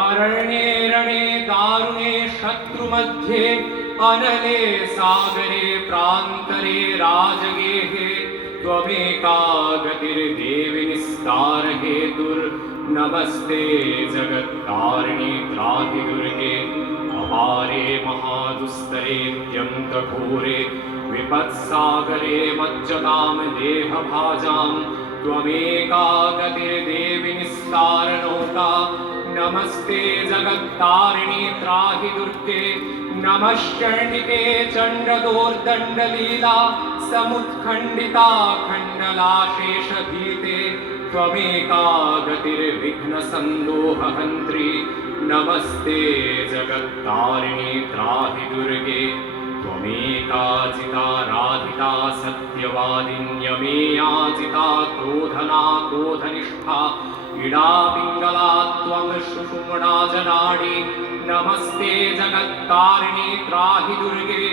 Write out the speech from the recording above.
अरण्ये रणे दारुणे शत्रुमध्ये अनले सागरे प्रान्तरे राजगेहे त्वमेका गतिर्देवि निस्तारहेतुर्नमस्ते जगत्तारिणि त्राहि दुर्गे अपारे महादुस्तरेऽत्यन्तघोरे विपत्सागरे मज्जतां देहभाजां त्वमेका गतिर्देवि निस्तारणोका नमस्ते जगत्तारिणि त्राहि दुर्गे नमश्चण्डिके चण्डदोर्दण्डलीला समुत्खण्डिता खण्डलाशेषभीते त्वमेका गतिर्विघ्नसन्दोहहन्त्री नमस्ते जगत्तारिणि त्राहि दुर्गे त्वमेका जिता राधिता सत्यवादिन्यमेयाजिता क्रोधना क्रोधनिष्ठा इडा पिङ्गला त्वं सुषुम्ना जनाडि नमस्ते जगत्तारिणि त्राहि दुर्गे